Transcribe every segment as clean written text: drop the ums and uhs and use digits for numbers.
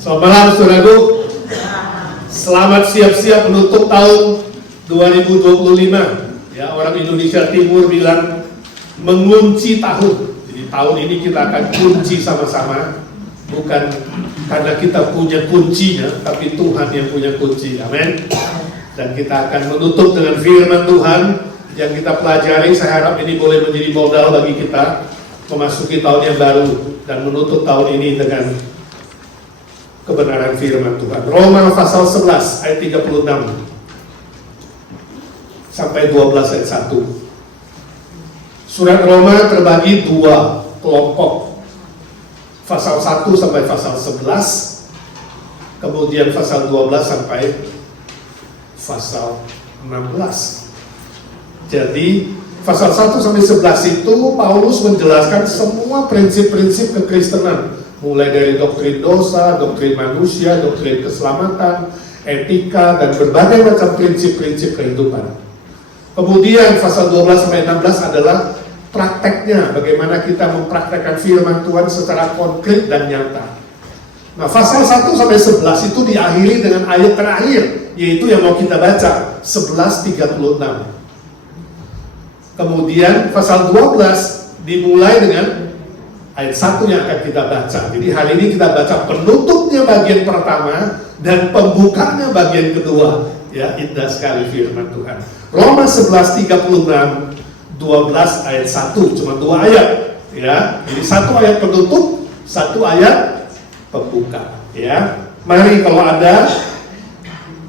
Selamat malam saudaraku. Selamat siap-siap menutup tahun 2025. Ya, orang Indonesia Timur bilang mengunci tahun. Jadi tahun ini kita akan kunci sama-sama, bukan karena kita punya kuncinya, tapi Tuhan yang punya kunci. Amin. Dan kita akan menutup dengan firman Tuhan yang kita pelajari. Saya harap ini boleh menjadi modal bagi kita memasuki tahun yang baru dan menutup tahun ini dengan kebenaran firman Tuhan. Roma pasal 11 ayat 36 sampai 12 ayat 1. Surat Roma terbagi dua kelompok, pasal 1 sampai pasal 11, kemudian pasal 12 sampai pasal 16. Jadi pasal 1 sampai 11 itu Paulus menjelaskan semua prinsip-prinsip kekristenan, mulai dari doktrin dosa, doktrin manusia, doktrin keselamatan, etika, dan berbagai macam prinsip-prinsip kehidupan. Kemudian pasal 12 sampai 16 adalah prakteknya, bagaimana kita mempraktekkan firman Tuhan secara konkret dan nyata. Nah, pasal 1 sampai 11 itu diakhiri dengan ayat terakhir, yaitu yang mau kita baca, 11:36. Kemudian pasal 12 dimulai dengan ayat 1 yang akan kita baca. Jadi hari ini kita baca penutupnya bagian pertama dan pembukanya bagian kedua. Ya, indah sekali firman Tuhan. Roma 11:36, 12 ayat 1, cuma 2 ayat. Ya, jadi 1 ayat penutup, 1 ayat pembuka. Ya, mari kalau ada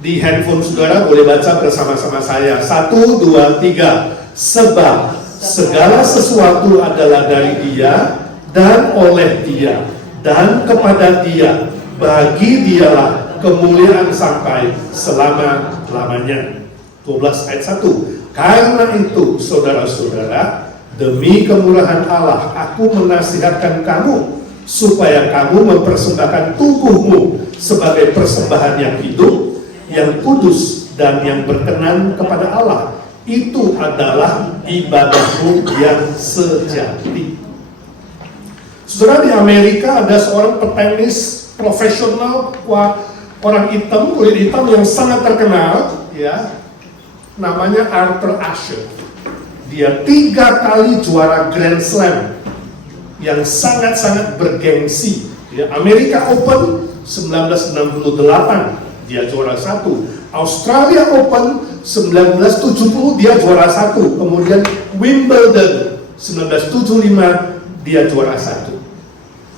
di handphone saudara boleh baca bersama-sama saya. 1, 2, 3. Sebab segala sesuatu adalah dari Dia dan oleh Dia dan kepada Dia, bagi Dialah kemuliaan sampai selama-lamanya. 12 ayat 1. Karena itu saudara-saudara, demi kemurahan Allah aku menasihatkan kamu supaya kamu mempersembahkan tubuhmu sebagai persembahan yang hidup, yang kudus dan yang berkenan kepada Allah. Itu adalah ibadahmu yang sejati. Saudara, di Amerika ada seorang petenis profesional, orang hitam, kulit hitam yang sangat terkenal, ya, namanya Arthur Ashe. Dia 3 kali juara Grand Slam yang sangat-sangat bergengsi. Ya, Amerika Open 1968 dia juara 1, Australia Open 1970 dia juara 1, kemudian Wimbledon 1975 dia juara 1.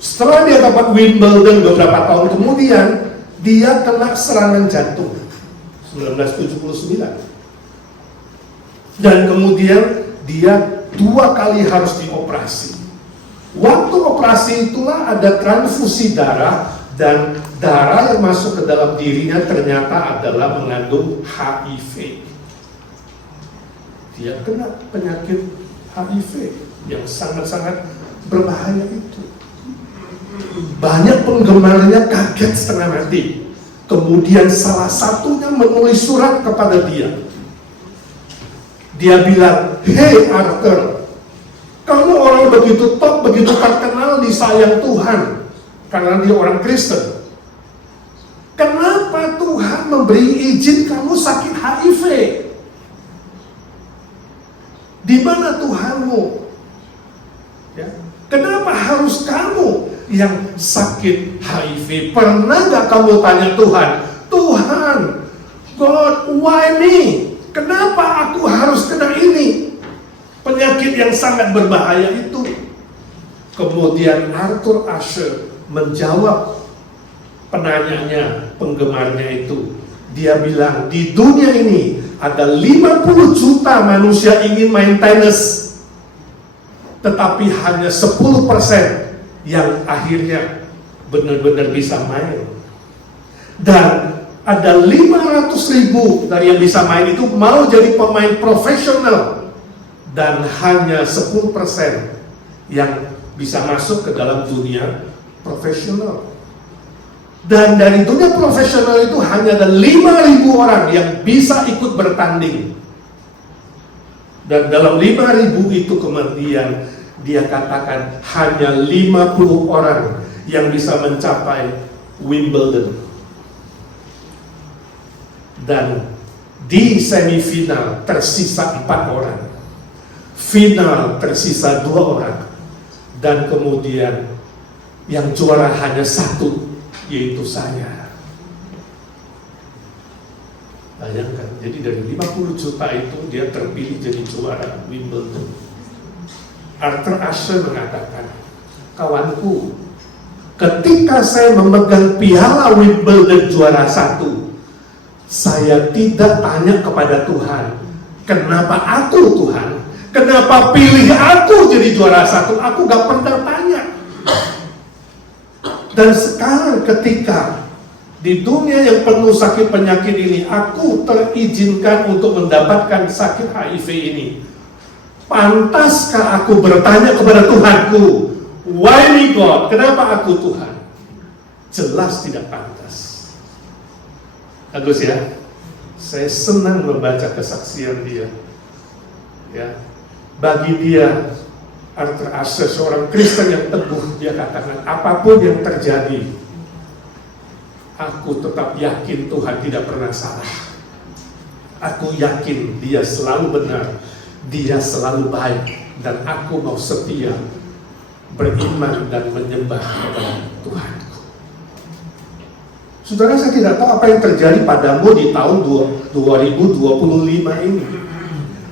Setelah dia dapat Wimbledon beberapa tahun kemudian, dia kena serangan jantung 1979. Dan kemudian dia 2 kali harus dioperasi. Waktu operasi itulah ada transfusi darah, dan darah yang masuk ke dalam dirinya ternyata adalah mengandung HIV. Dia kena penyakit HIV yang sangat-sangat berbahaya itu. Banyak penggemarnya kaget setengah mati. Kemudian salah satunya menulis surat kepada dia. Dia bilang, "Hey Arthur, kamu orang begitu top, begitu terkenal, disayang Tuhan karena dia orang Kristen. Kenapa Tuhan memberi izin kamu sakit HIV? Di mana Tuhanmu? Ya. Kenapa harus kamu yang sakit HIV? Pernah gak kamu tanya Tuhan, Tuhan, God, why me? Kenapa aku harus kena ini? Penyakit yang sangat berbahaya itu." Kemudian Arthur Ashe menjawab penanyanya, penggemarnya itu. Dia bilang, di dunia ini ada 50 juta manusia ingin main tenis, tetapi hanya 10% yang akhirnya benar-benar bisa main. Dan ada 500.000 dari yang bisa main itu mau jadi pemain profesional, dan hanya 10% yang bisa masuk ke dalam dunia profesional. Dan dari dunia profesional itu hanya ada 5.000 orang yang bisa ikut bertanding. Dan dalam 5.000 itu kemudian dia katakan hanya 50 orang yang bisa mencapai Wimbledon. Dan di semifinal tersisa 4 orang, final tersisa 2 orang, dan kemudian yang juara hanya 1, yaitu saya. Bayangkan, jadi dari 50 juta itu dia terpilih jadi juara Wimbledon. Arthur Ashe mengatakan, kawanku, ketika saya memegang piala Wimbledon juara 1, saya tidak tanya kepada Tuhan, kenapa aku Tuhan? Kenapa pilih aku jadi juara 1? Aku gak pernah tanya. Dan sekarang ketika di dunia yang penuh sakit penyakit ini, aku terizinkan untuk mendapatkan sakit HIV ini. Pantaskah aku bertanya kepada Tuhanku, why me God? Kenapa aku Tuhan? Jelas tidak pantas. Bagus ya. Saya senang membaca kesaksian dia. Ya. Bagi dia, Arthur Ashe seorang Kristen yang teguh, dia katakan apapun yang terjadi, aku tetap yakin Tuhan tidak pernah salah. Aku yakin dia selalu benar, dia selalu baik, dan aku mau setia beriman dan menyembah kepada Tuhan. Saudara, saya tidak tahu apa yang terjadi padamu di tahun 2025 ini.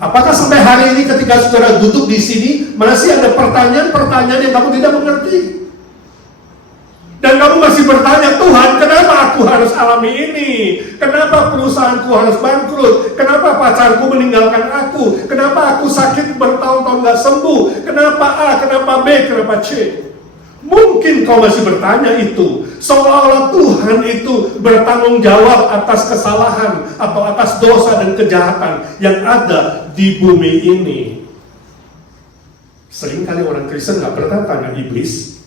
Apakah sampai hari ini ketika saudara duduk di sini masih ada pertanyaan-pertanyaan yang kamu tidak mengerti? Dan kamu masih bertanya, Tuhan, kenapa aku harus alami ini? Kenapa perusahaanku harus bangkrut? Kenapa pacarku meninggalkan aku? Kenapa aku sakit bertahun-tahun gak sembuh? Kenapa A, kenapa B, kenapa C? Mungkin kau masih bertanya itu, seolah-olah Tuhan itu bertanggung jawab atas kesalahan atau atas dosa dan kejahatan yang ada di bumi ini. Seringkali orang Kristen gak pernah tanya iblis,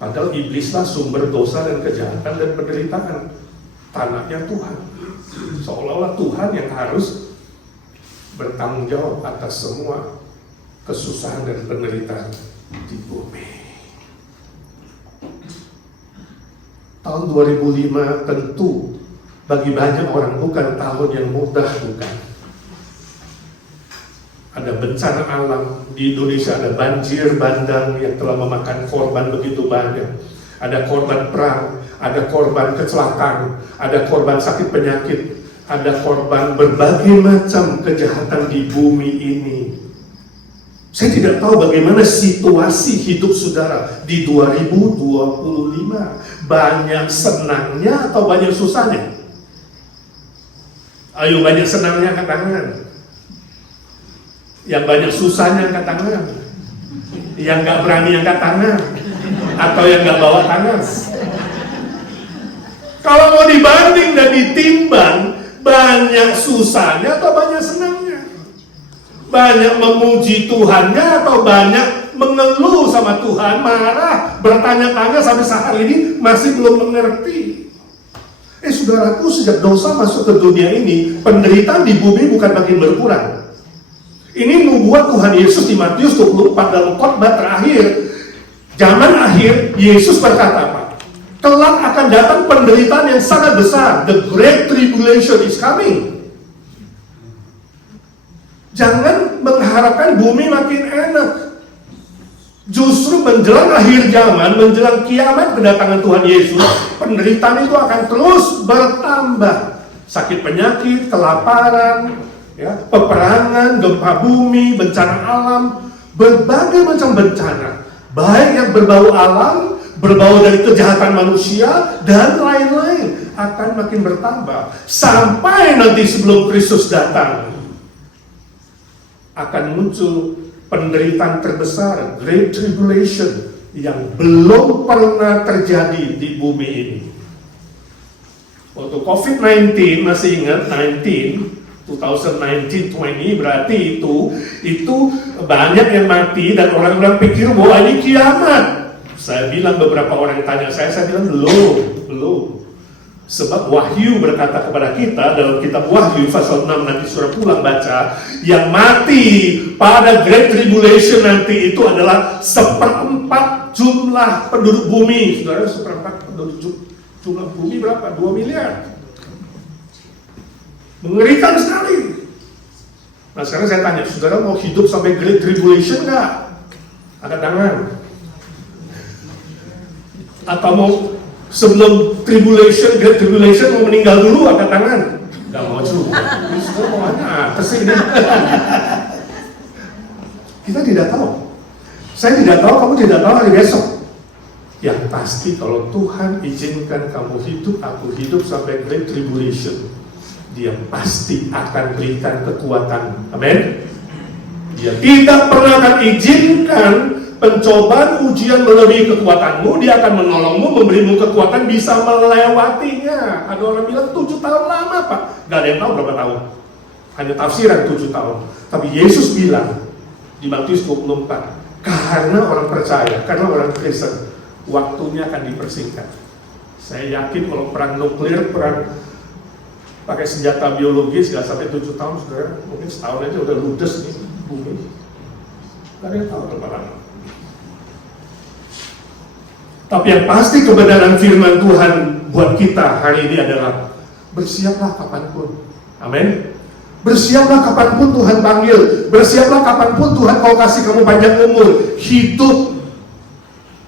padahal iblislah sumber dosa dan kejahatan dan penderitaan. Tanahnya Tuhan. Seolah-olah Tuhan yang harus bertanggung jawab atas semua kesusahan dan penderitaan di bumi. Tahun 2005 tentu bagi banyak orang bukan tahun yang mudah, bukan. Ada bencana alam di Indonesia, ada banjir bandang yang telah memakan korban begitu banyak. Ada korban perang, ada korban kecelakaan, ada korban sakit penyakit, ada korban berbagai macam kejahatan di bumi ini. Saya tidak tahu bagaimana situasi hidup saudara di 2025. Banyak senangnya atau banyak susahnya? Ayo, banyak senangnya angkat tangan. Yang banyak susahnya angkat tangan. Yang gak berani angkat tangan. Atau yang gak bawa tangan. Kalau mau dibanding dan ditimbang, banyak susahnya atau banyak senangnya? Banyak memuji Tuhannya atau banyak mengeluh sama Tuhan, marah, bertanya-tanya sampai saat ini masih belum mengerti? Saudaraku, sejak dosa masuk ke dunia ini, penderitaan di bumi bukan makin berkurang. Ini nubuat Tuhan Yesus di Matius 24 dalam khotbah terakhir. Zaman akhir, Yesus berkata apa? Kelak akan datang penderitaan yang sangat besar. The Great Tribulation is coming. Jangan mengharapkan bumi makin enak. Justru menjelang akhir zaman, menjelang kiamat kedatangan Tuhan Yesus, penderitaan itu akan terus bertambah. Sakit penyakit, kelaparan, ya, peperangan, gempa bumi, bencana alam, berbagai macam bencana, baik yang berbau alam, berbau dari kejahatan manusia, dan lain-lain akan makin bertambah. Sampai nanti sebelum Kristus datang, akan muncul penderitaan terbesar, Great Tribulation, yang belum pernah terjadi di bumi ini. Waktu COVID-19, masih ingat 2019 berarti itu banyak yang mati dan orang-orang pikir bahwa ini kiamat. Saya bilang, beberapa orang yang tanya saya bilang belum. Sebab Wahyu berkata kepada kita dalam kitab Wahyu pasal 6, nanti surah pulang baca, yang mati pada Great Tribulation nanti itu adalah 1/4 jumlah penduduk bumi. Saudara, 1/4 penduduk Jumlah bumi berapa? 2 miliar. Mengerikan sekali. Nah sekarang saya tanya, saudara mau hidup sampai Great Tribulation nggak? Angkat tangan. Atau mau sebelum Great Tribulation mau meninggal dulu? Angkat tangan. Nggak mau juga. Ini saudara mau atas ini. Kita tidak tahu. Saya tidak tahu, kamu tidak tahu hari besok. Yang pasti kalau Tuhan izinkan kamu hidup, aku hidup sampai Great Tribulation, Dia pasti akan berikan kekuatan. Amin. Dia tidak pernah akan izinkan pencobaan ujian melebihi kekuatanmu. Dia akan menolongmu, memberimu kekuatan bisa melewatinya. Ada orang bilang 7 tahun lama Pak. Gak ada yang tahu berapa tahun. Hanya tafsiran 7 tahun. Tapi Yesus bilang di Matius 24, karena orang percaya, karena orang Kristen, waktunya akan dipersingkat. Saya yakin kalau perang nuklir, perang pakai senjata biologis nggak sampai 7 tahun, saudara, mungkin setahun aja udah ludes nih bumi. Nggak ada yang tahu berapa lama. Tapi yang pasti kebenaran firman Tuhan buat kita hari ini adalah bersiaplah kapanpun. Amin. Bersiaplah kapanpun Tuhan panggil. Bersiaplah kapanpun Tuhan mau kasih kamu panjang umur. Hidup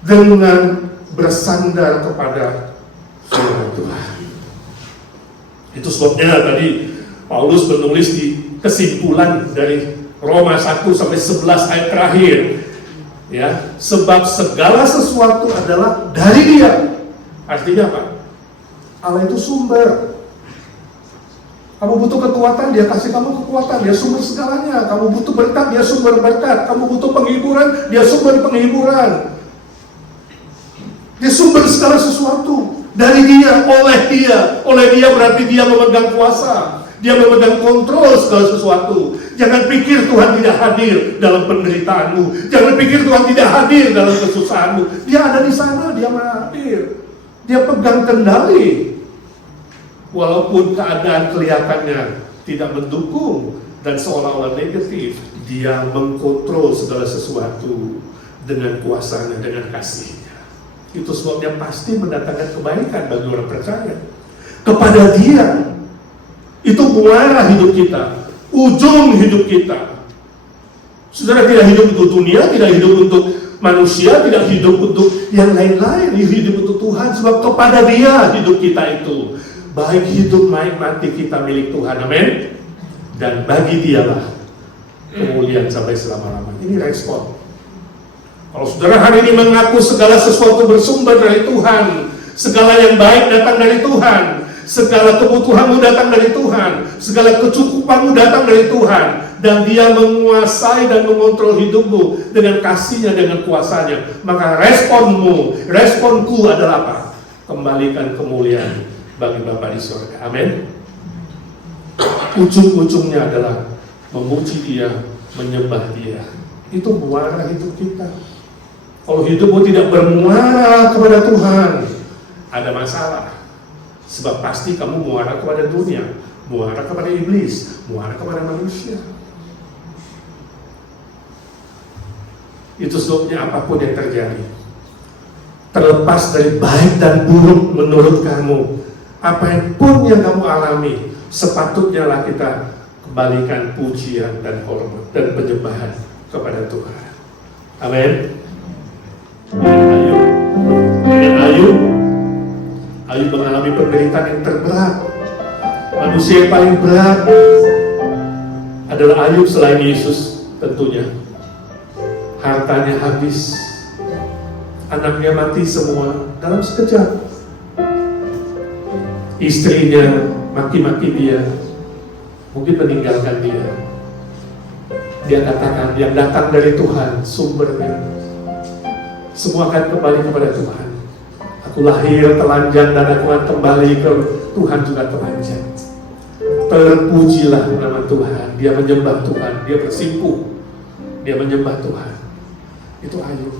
dengan bersandar kepada firman Tuhan. Itu sebabnya tadi Paulus menulis di kesimpulan dari Roma 1 sampai 11 ayat terakhir, ya, sebab segala sesuatu adalah dari Dia. Artinya apa? Allah itu sumber. Kamu butuh kekuatan, Dia kasih kamu kekuatan. Dia sumber segalanya. Kamu butuh berkat, Dia sumber berkat. Kamu butuh penghiburan, Dia sumber penghiburan. Dia sumber segala sesuatu. Dari Dia, oleh Dia. Oleh Dia berarti Dia memegang kuasa. Dia memegang kontrol segala sesuatu. Jangan pikir Tuhan tidak hadir dalam penderitaanmu. Jangan pikir Tuhan tidak hadir dalam kesusahanmu. Dia ada di sana, Dia hadir. Dia pegang kendali. Walaupun keadaan kelihatannya tidak mendukung dan seolah-olah negatif, Dia mengkontrol segala sesuatu dengan kuasanya, dengan kasih. Itu sebabnya pasti mendatangkan kebaikan bagi orang percaya. Kepada Dia, itu muara hidup kita, ujung hidup kita. Saudara tidak hidup untuk dunia, tidak hidup untuk manusia, tidak hidup untuk yang lain-lain, hidup untuk Tuhan. Sebab kepada Dia hidup kita itu, baik hidup baik mati kita milik Tuhan. Amin. Dan bagi Dialah kemuliaan sampai selama-lamanya. Ini respon. Kalau saudara hari ini mengaku segala sesuatu bersumber dari Tuhan, segala yang baik datang dari Tuhan, segala kebutuhanmu datang dari Tuhan, segala kecukupanmu datang dari Tuhan, dan Dia menguasai dan mengontrol hidupmu dengan kasih-Nya, dengan kuasanya, maka responku adalah apa? Kembalikan kemuliaan bagi Bapa di surga. Amin. Ujung-ujungnya adalah memuji Dia, menyembah Dia. Itu muara hidup kita. Kalau hidupmu tidak bermuara kepada Tuhan, ada masalah. Sebab pasti kamu muara kepada dunia, muara kepada iblis, muara kepada manusia. Itu sebabnya apapun yang terjadi, terlepas dari baik dan buruk menurut kamu, apapun yang kamu alami, sepatutnya lah kita kembalikan pujian dan hormat dan penyembahan kepada Tuhan. Amin. Ayub mengalami penderitaan yang terberat. Manusia yang paling berat adalah Ayub selain Yesus tentunya. Hartanya habis, anaknya mati semua dalam sekejap. Istrinya maki-maki dia, mungkin meninggalkan dia. Dia katakan, yang datang dari Tuhan sumbernya, semua akan kembali kepada Tuhan. Aku lahir telanjang dan aku akan kembali ke Tuhan juga telanjang. Terpujilah nama Tuhan. Dia menyembah Tuhan, dia bersimpuh, dia menyembah Tuhan. Itu Ayub.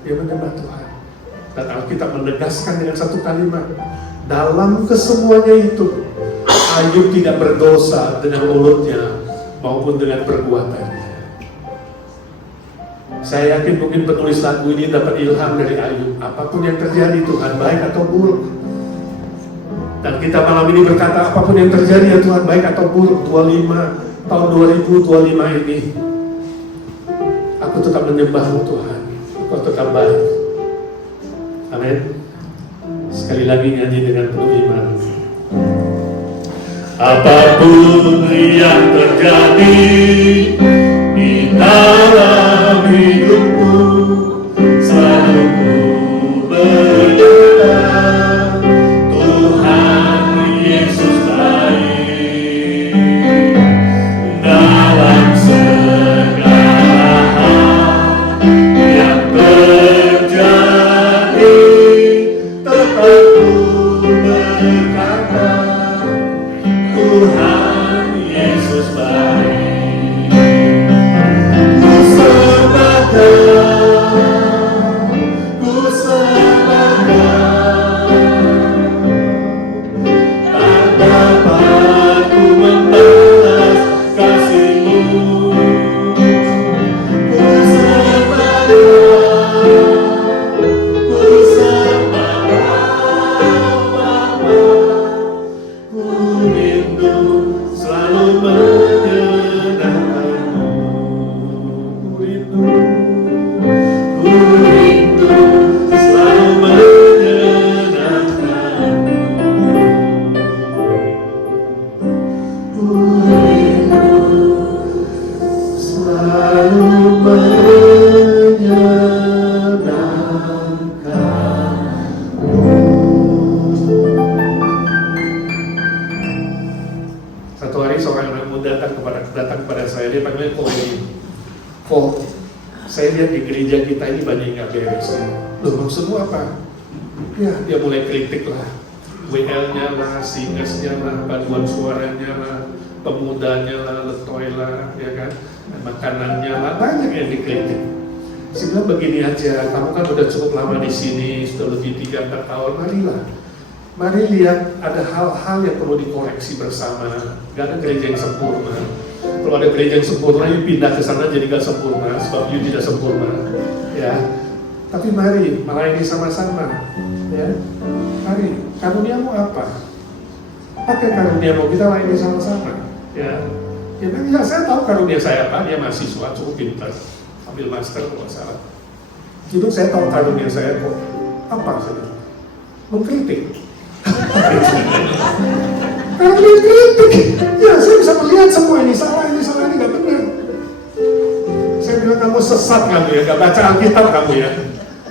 Dia menyembah Tuhan. Dan Alkitab menegaskan dengan satu kalimat, dalam kesemuanya itu Ayub tidak berdosa dengan mulutnya maupun dengan perbuatannya. Saya yakin mungkin penulis lagu ini dapat ilham dari Ayub. Apapun yang terjadi, Tuhan baik atau buruk. Dan kita malam ini berkata, apapun yang terjadi ya Tuhan, baik atau buruk, 25 tahun 2025 ini, aku tetap menyembah-Mu Tuhan. Kau tetap baik. Amin. Sekali lagi nyanyi dengan penuh iman. Apapun yang terjadi di dalam hidupku, selalu ku berkata, Tuhan Yesus baik. Dalam segala hal yang terjadi, tetap ku berkata, Tuhan Yesus baik. Ku sembah tak dapat ku membalas kasih-Mu. Ku sembah, ku rindu selalu menyenangkan-Mu. Ku rindu selalu menyenangkan-Mu. Ku rindu selalu menyenangkan-Mu. Satu hari seorang anak muda datang kepada saya, dia panggil Kok saya lihat di gereja kita ini banyak yang gak beres. Loh, maksudmu apa? Ya, dia mulai kritik lah, WL-nya lah, singersnya lah, paduan suaranya lah, pemudanya lah, letoy lah, ya kan, makanannya lah, banyak yang dikritik. Saya bilang begini aja, kamu kan udah cukup lama di sini, sudah lebih 3-4 tahun, mari lihat ada hal-hal yang perlu dikoreksi bersama. Gak ada gereja yang sempurna. Kalau ada gereja yang sempurna, you pindah ke sana jadi gak sempurna, sebab you tidak sempurna. Ya, tapi mari melayani sama-sama. Ya, mari. Karuniamu apa? Pakai karuniamu, kita layani sama-sama. Ya, ya saya tahu karunia saya apa. Dia mahasiswa cukup pintar, ambil master kalau salah. Itu saya tahu karunia saya kok. Apa sih? Mengkritik. Karena dia kritik, ya saya bisa melihat semua ini salah, ini gak benar. Saya bilang, kamu sesat kamu ya, gak baca Alkitab kamu ya.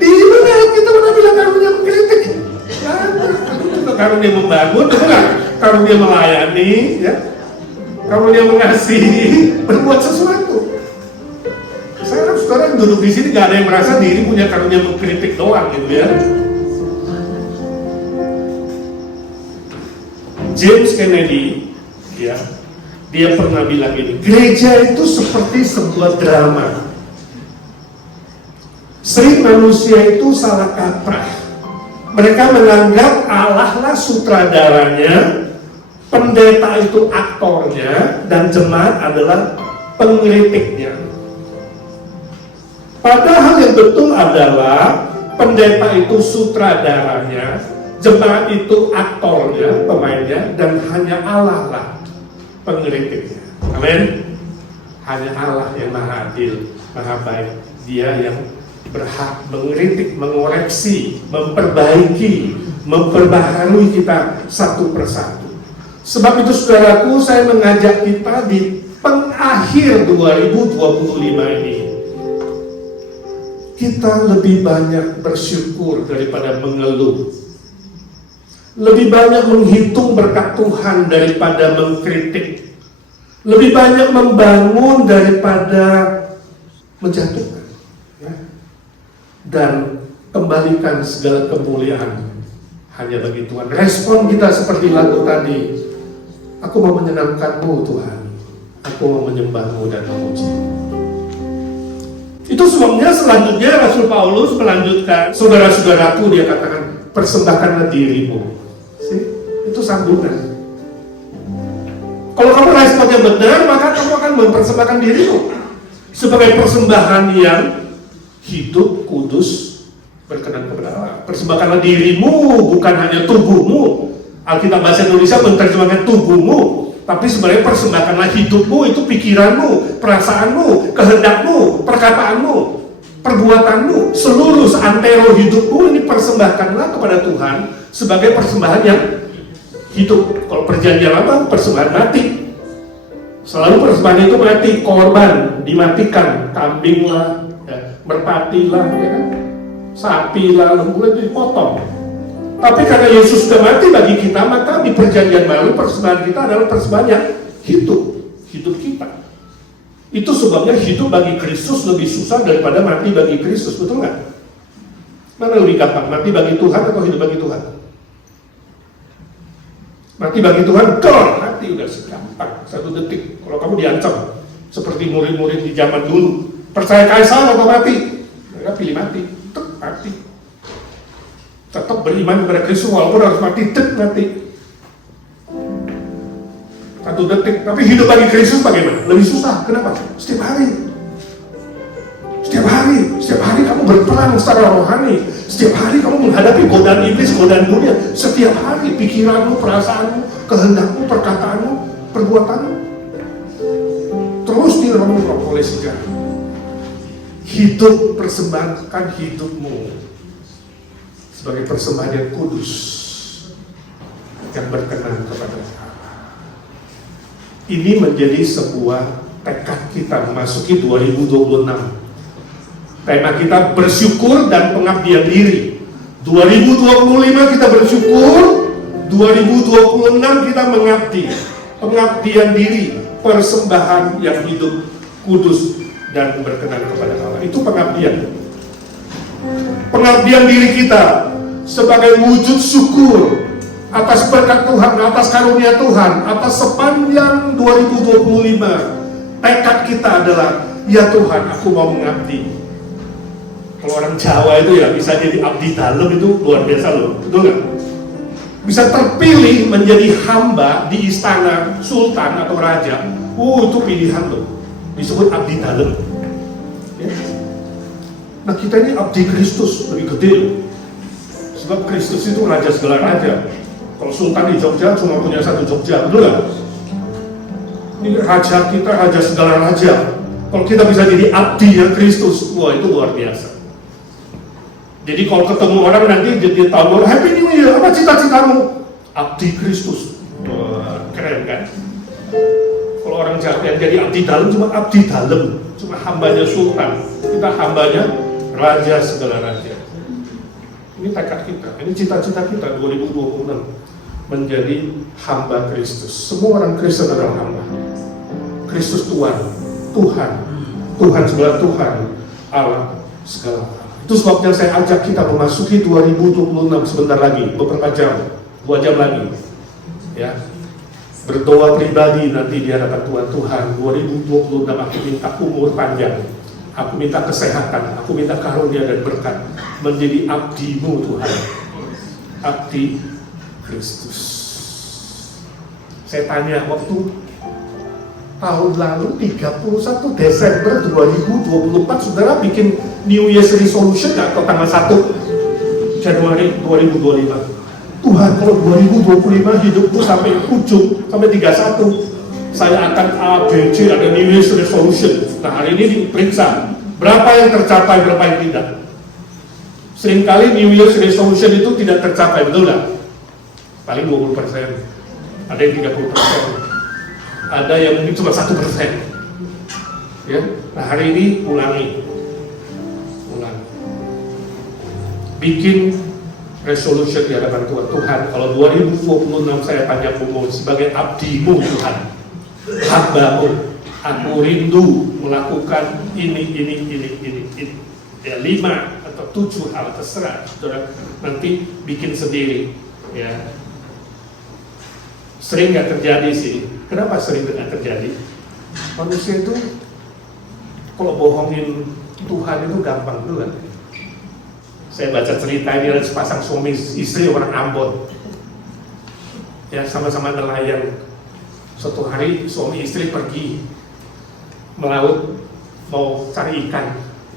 Di mana Alkitab pernah bilang karunia mengkritik? Karunia membangun, karunia melayani, ya, karunia mengasihi, berbuat sesuatu. Saya harap saudara yang duduk di sini gak ada yang merasa diri punya karunia mengkritik doang gitu ya. James Kennedy, ya, dia pernah bilang ini, gereja itu seperti sebuah drama. Sering manusia itu salah kaprah. Mereka menganggap Allah lah sutradaranya, pendeta itu aktornya, dan jemaat adalah pengkritiknya. Padahal yang betul adalah pendeta itu sutradaranya, jemaat itu aktornya, pemainnya, dan hanya Allah lah pengkritiknya. Amin. Hanya Allah yang maha adil, maha baik. Dia yang berhak mengkritik, mengoreksi, memperbaiki, memperbaharui kita satu persatu. Sebab itu saudaraku, saya mengajak kita di pengakhir 2025 ini, kita lebih banyak bersyukur daripada mengeluh. Lebih banyak menghitung berkat Tuhan daripada mengkritik. Lebih banyak membangun daripada menjatuhkan. Ya. Dan kembalikan segala kemuliaan hanya bagi Tuhan. Respon kita seperti lagu tadi. Aku mau menyenangkan-Mu Tuhan. Aku mau menyembah-Mu dan memuji. Itu sebabnya selanjutnya Rasul Paulus melanjutkan, saudara-saudaraku, dia katakan, persembahkanlah dirimu. Itu sambungan. Kalau kamu responnya benar, maka kamu akan mempersembahkan dirimu sebagai persembahan yang hidup, kudus, berkenan kepada Allah. Persembahkanlah dirimu, bukan hanya tubuhmu. Alkitab Bahasa Indonesia menerjemahkan tubuhmu, tapi sebenarnya persembahkanlah hidupmu, itu pikiranmu, perasaanmu, kehendakmu, perkataanmu, perbuatanmu, seluruh seantero hidupmu ini persembahkanlah kepada Tuhan sebagai persembahan yang hidup. Kalau perjanjian lama, persembahan mati. Selalu persembahan itu mati, korban dimatikan, kambing lah, ya, merpati lah, ya kan? Sapi lah, lembu itu dipotong. Tapi karena Yesus sudah mati bagi kita, maka di perjanjian baru persembahan kita adalah persembahan yang hidup kita. Itu sebabnya hidup bagi Kristus lebih susah daripada mati bagi Kristus, betul nggak? Mana lebih gampang, mati bagi Tuhan atau hidup bagi Tuhan? Mati bagi Tuhan, mati udah segampang, 1 detik. Kalau kamu diancam, seperti murid-murid di zaman dulu, percaya Kaisar atau mati? Mereka pilih mati, mati. Tetap beriman kepada Kristus walaupun harus mati, mati. 1 detik. Tapi hidup bagi Kristus bagaimana? Lebih susah. Kenapa? Setiap hari kamu berperang secara rohani. Setiap hari kamu menghadapi godaan iblis, godaan dunia. Setiap hari pikiranmu, perasaanmu, kehendakmu, perkataanmu, perbuatanmu terus diremuk oleh sejarah. Hidup, persembahkan hidupmu sebagai persembahan yang kudus yang berkenan kepada Allah. Ini menjadi sebuah tekad kita memasuki 2026. Tema kita bersyukur dan pengabdian diri. 2025 kita bersyukur, 2026 kita mengabdi. Pengabdian diri, persembahan yang hidup, kudus, dan berkenan kepada Allah. Itu pengabdian. Pengabdian diri kita sebagai wujud syukur atas berkat Tuhan, atas karunia Tuhan, atas sepanjang 2025. Tekad kita adalah, ya Tuhan, aku mau mengabdi. Kalau orang Jawa itu ya bisa jadi abdi dalam, itu luar biasa loh, betul nggak? Bisa terpilih menjadi hamba di istana sultan atau raja, itu pilihan loh, disebut abdi dalam. Ya. Nah kita ini abdi Kristus, lebih gede loh. Sebab Kristus itu raja segala raja. Kalau sultan di Jogja cuma punya 1 Jogja, betul nggak? Ini raja kita, raja segala raja. Kalau kita bisa jadi abdinya Kristus, wah itu luar biasa. Jadi kalau ketemu orang nanti dia tahu, Happy New Year, apa cita-citamu? Abdi Kristus. Wah, keren kan? Kalau orang Jawa yang jadi abdi dalam, cuma abdi dalam, cuma hambanya sultan. Kita hambanya raja segala raja. Ini tekad kita, ini cita-cita kita 2026 menjadi hamba Kristus. Semua orang Kristen adalah hamba. Kristus Tuhan segala Tuhan, Allah segala. Itu sebabnya saya ajak kita memasuki 2026 sebentar lagi, beberapa jam, 2 jam lagi. Ya, berdoa pribadi nanti di hadapan Tuhan. 2026 aku minta umur panjang, aku minta kesehatan, aku minta karunia dan berkat menjadi abdimu Tuhan, abdi Kristus. Saya tanya waktu tahun lalu 31 Desember 2024 saudara bikin New Year's Resolution atau tanggal 1 Januari 2025. Tuhan, kalau 2025 hidupku sampai ujung, sampai 31 saya akan A, B, C, ada New Year's Resolution. Nah hari ini diperiksa berapa yang tercapai, berapa yang tidak. Seringkali New Year's Resolution itu tidak tercapai, betul nggak? Paling 20%, ada yang 30%. Ada yang mungkin cuma 1%. Ya, nah hari ini ulangi. Bikin resolution di hadapan Tuhan. Tuhan, kalau 2026 saya panjang umur sebagai abdimu Tuhan, hambamu, aku rindu melakukan ini. Ya 5 atau 7 hal terserah. Saudara nanti bikin sendiri. Ya. Sering nggak terjadi sih. Kenapa sering nggak terjadi? Manusia itu kalau bohongin Tuhan itu gampang dulu kan. Saya baca cerita ini ada sepasang suami istri orang Ambon. Ya sama-sama nelayan. Suatu hari suami istri pergi melaut mau cari ikan.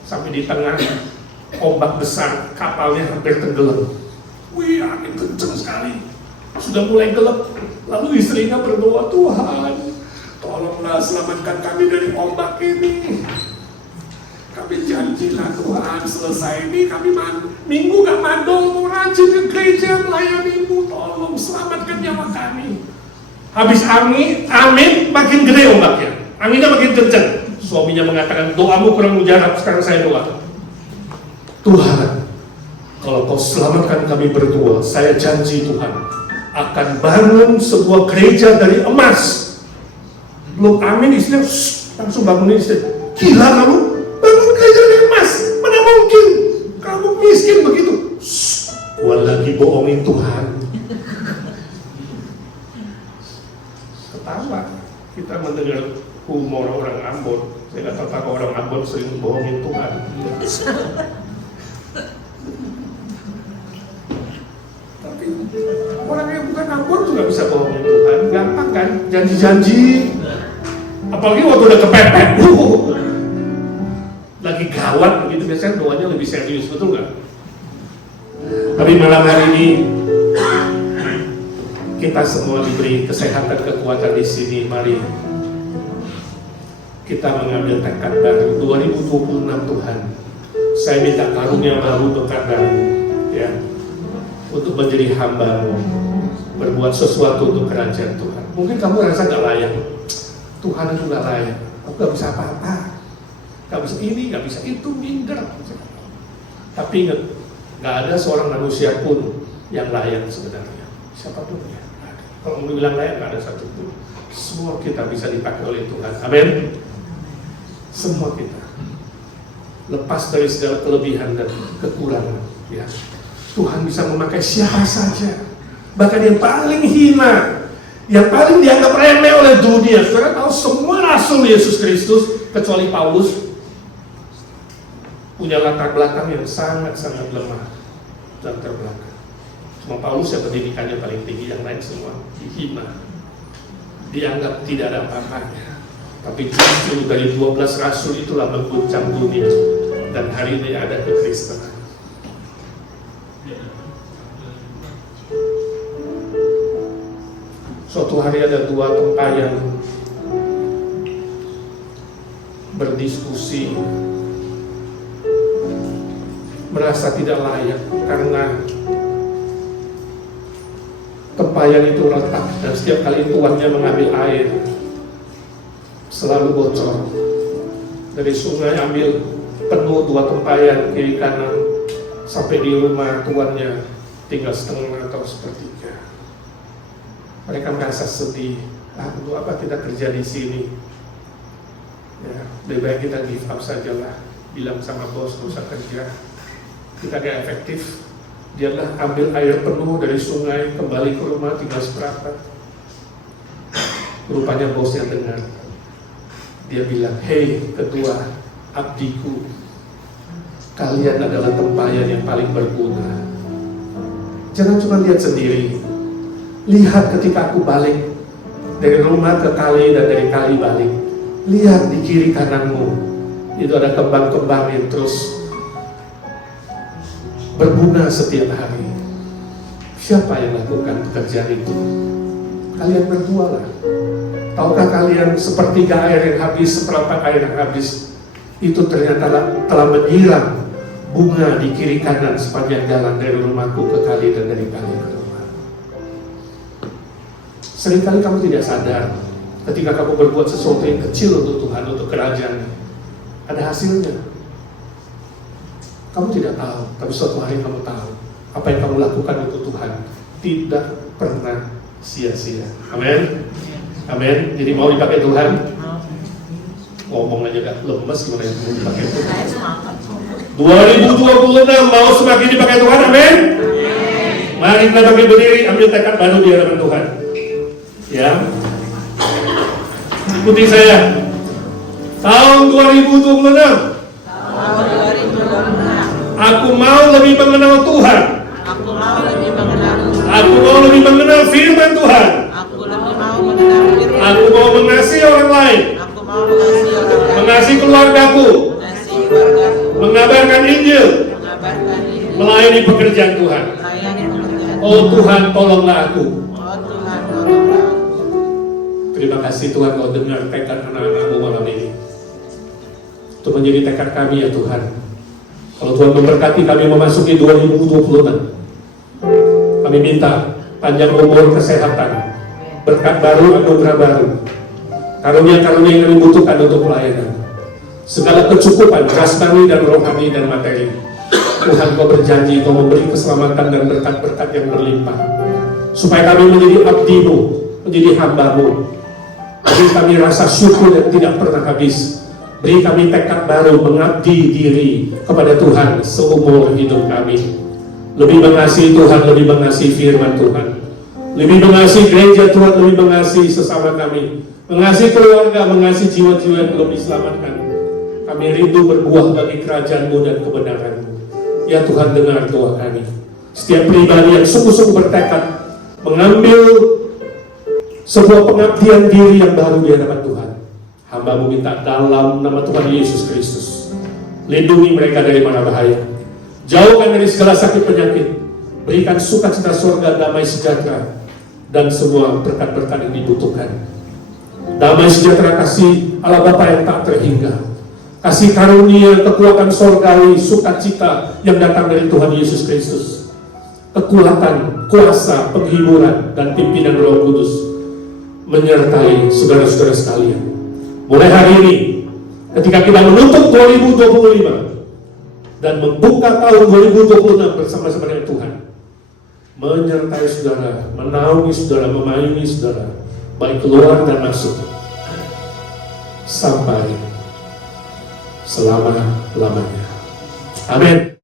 Sampai di tengah ombak besar, kapalnya hampir tenggelam. Wih, angin kenceng sekali. Sudah mulai gelap. Lalu istrinya berdoa, Tuhan, tolonglah selamatkan kami dari ombak ini. Kami janjilah Tuhan, selesai ini kami minggu gak mandol, mau rajin ke gereja melayanimu. Tolong selamatkan nyawa kami. Habis angin, makin gede ombaknya. Anginnya makin kencang. Suaminya mengatakan, doamu kurang mujarab, sekarang saya doa. Tuhan, kalau kau selamatkan kami berdua, saya janji Tuhan akan bangun sebuah gereja dari emas. Belum amin, istrinya langsung bangunin istri. Gila kamu, bangun gereja dari emas, mana mungkin? Kamu miskin begitu. Gua lagi bohongin Tuhan. Ketawa kita mendengar humor orang Ambon. Saya nggak tahu apakah orang Ambon sering bohongin Tuhan. Tapi orang yang bukan Ambon juga bisa bohongin Tuhan. Gampang kan? Janji-janji. Apalagi waktu udah kepepet. Lagi gawat begitu, biasanya doanya lebih serius, betul nggak? Tapi malam hari ini kita semua diberi kesehatan, kekuatan di sini. Mari kita mengambil tekad baru 2026 Tuhan. Saya minta karunia baru untuk baru, ya, untuk menjadi hamba-Mu, berbuat sesuatu untuk kerajaan Tuhan. Mungkin kamu rasa gak layak, Tuhan itu gak layak, aku gak bisa apa-apa, gak bisa ini, gak bisa itu, minder. Tapi ingat, gak ada seorang manusia pun yang layak sebenarnya. Siapapun ya, kalau mau bilang layak gak ada satu pun. Semua kita bisa dipakai oleh Tuhan. Amin. Semua kita lepas dari segala kelebihan dan kekurangan, ya. Tuhan bisa memakai siapa saja, bahkan yang paling hina, yang paling dianggap remeh oleh dunia. Saudara tahu semua rasul Yesus Kristus kecuali Paulus punya latar belakang yang sangat-sangat lemah dan terbelakang. Cuma Paulus yang pendidikannya paling tinggi, yang lain semua dihina, dianggap tidak ada apa-apanya. Tapi justru dari 12 rasul itulah mengguncang dunia, dan hari ini ada kekristenan. Suatu hari ada dua tempayan berdiskusi, merasa tidak layak karena tempayan itu retak dan setiap kali tuannya mengambil air selalu bocor. Dari sungai ambil penuh dua tempayan kiri kanan, sampai di rumah tuannya tinggal setengah atau sepertiga. Mereka merasa sedih. Untuk apa kita kerja di sini? Ya, lebih baik kita give up sajalah. Bilang sama bos, gak usah kerja. Kita gak efektif. Dialah ambil air penuh dari sungai, kembali ke rumah tinggal seperempat. Rupanya bosnya dengar. Dia bilang, hei ketua, abdiku, kalian adalah tempayan yang paling berguna. Jangan cuma lihat sendiri, lihat ketika aku balik dari rumah ke kali dan dari kali balik. Lihat di kiri kananmu, itu ada kembang-kembang yang terus berbunga setiap hari. Siapa yang lakukan pekerjaan itu? Kalian berdua lah. Tahukah kalian sepertiga air yang habis, seperempat air yang habis, itu ternyata telah menyiram bunga di kiri kanan sepanjang jalan dari rumahku ke kali dan dari kali ke rumah. Seringkali kamu tidak sadar ketika kamu berbuat sesuatu yang kecil untuk Tuhan, untuk kerajaan, ada hasilnya. Kamu tidak tahu, tapi suatu hari kamu tahu apa yang kamu lakukan untuk Tuhan tidak pernah sia-sia. Amin. Amin. Jadi mau dipakai Tuhan? Ngomong aja gak lemes, gimana itu mau dipakai Tuhan? 2026 mau semakin dipakai Tuhan, amin? Mari kita bangkit berdiri, ambil tekad baru di hadapan Tuhan. Ya, ikuti saya. Tahun 2026, aku mau lebih mengenal Tuhan. Aku mau lebih mengenal firman Tuhan. Aku mau mengasihi orang lain, mengasihi keluargaku, Layani pekerjaan. Oh Tuhan, tolonglah aku. Oh Tuhan, tolonglah. Terima kasih Tuhan, kau dengar tekad anak-anakmu malam ini. Itu menjadi tekad kami ya Tuhan. Kalau Tuhan memberkati kami memasuki 2026, kami minta panjang umur, kesehatan, berkat baru, anugerah baru, karunia-karunia yang kami butuhkan untuk pelayanan, segala kecukupan jasmani dan rohani dan materi. Tuhan, kau berjanji kau memberi keselamatan dan berkat-berkat yang berlimpah, supaya kami menjadi abdi-Mu, menjadi hamba-Mu. Beri kami rasa syukur yang tidak pernah habis. Beri kami tekad baru mengabdi diri kepada Tuhan seumur hidup kami. Lebih mengasihi Tuhan, lebih mengasihi firman Tuhan, lebih mengasihi gereja Tuhan, lebih mengasihi sesama kami, mengasihi keluarga, mengasihi jiwa-jiwa yang belum diselamatkan. Kami rindu berbuah bagi kerajaan-Mu dan kebenaran-Mu. Ya Tuhan, dengar doa kami. Setiap pribadi yang sungguh-sungguh bertekad mengambil sebuah pengabdian diri yang baru di hadapan Tuhan, hamba-Mu minta dalam nama Tuhan Yesus Kristus, lindungi mereka dari mana bahaya, jauhkan dari segala sakit penyakit, berikan sukacita surga, damai sejahtera, dan semua berkat-berkat yang dibutuhkan. Damai sejahtera kasih Allah Bapa yang tak terhingga, kasih karunia kekuatan surgawi, sukacita yang datang dari Tuhan Yesus Kristus, kekuatan, kuasa, penghiburan, dan pimpinan Roh Kudus menyertai saudara-saudara sekalian. Mulai hari ini, ketika kita menutup 2025 dan membuka tahun 2026 bersama-sama dengan Tuhan, menyertai saudara, menaungi saudara, memayungi saudara, baik keluar dan masuk, sampai selama-lamanya. Amin.